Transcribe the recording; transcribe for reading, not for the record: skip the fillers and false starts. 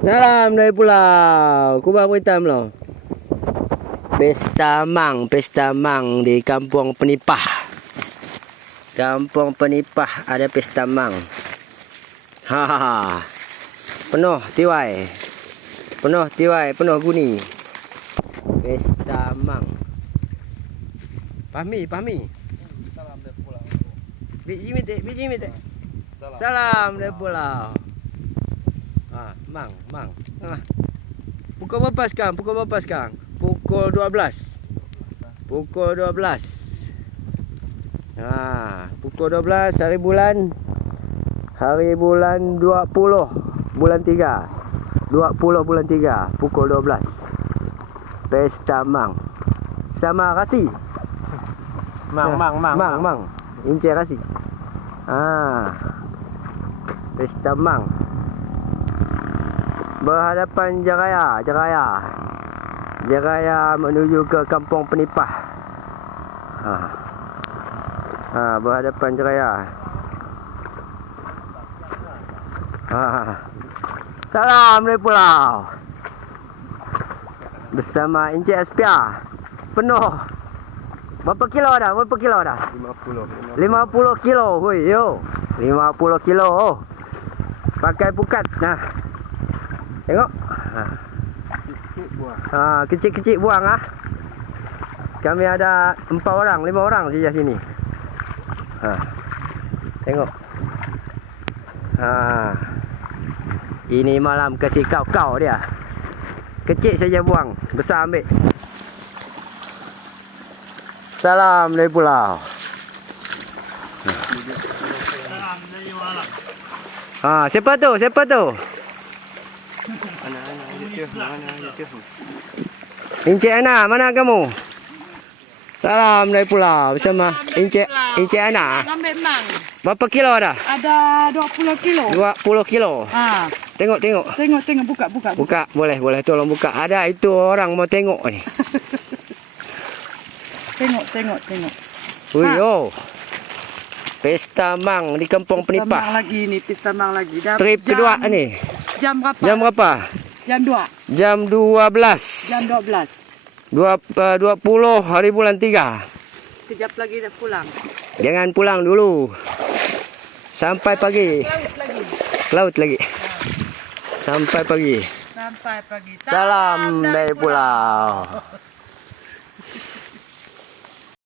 Salam dari pulau. Kubah Hitam loh. Pesta Mang di Kampung Penipah. Kampung Penipah ada pesta Mang. Hahaha. Penuh tiwai. Penuh guni. Pesta Mang. Pahmi. Salam dari pulau. Biji mite. Salam dari pulau. Mang. Pukul berapa sekarang? Pukul 12. Pukul 12 hari bulan 20 bulan 3. 20 bulan 3 pukul 12. Pesta Mang. Sama Rasi. Mang. Ince Rasi. Pesta Mang. Berhadapan Jaraya menuju ke Kampung Penipah. Berhadapan Jaraya. Salam dari pulau. Bersama Encik Aspia. Penuh. Berapa kilo dah? 50 kilo. Hui, yo. 50 kilo. Pakai pukat. Tengok. Kecil-kecil buang Kami ada 5 orang saja sini. Tengok. Ini malam kasih kau dia. Kecil saja buang, besar ambil. Salam dari pulau. Salam dari malam. Siapa tu? Encik Ana, mana kamu? Salam dari pulau bersama Encik Ana. Ambil Mang. Berapa kilo ada? Ada 20 kilo. 20 kilo. Tengok. Tengok buka. Boleh tolong buka. Ada itu orang mau tengok ni. Tengok. Yo. Pesta Mang di Kampung Penipah. Pesta Mang lagi. Trip kedua ni. Jam berapa? Jam berapa? Jam 2. Jam 12. Jam 12. 20 hari bulan 3. Kejap lagi dah pulang. Jangan pulang dulu. Sampai pagi. Laut lagi. Sampai pagi. Sampai pagi. Salam dari pulau.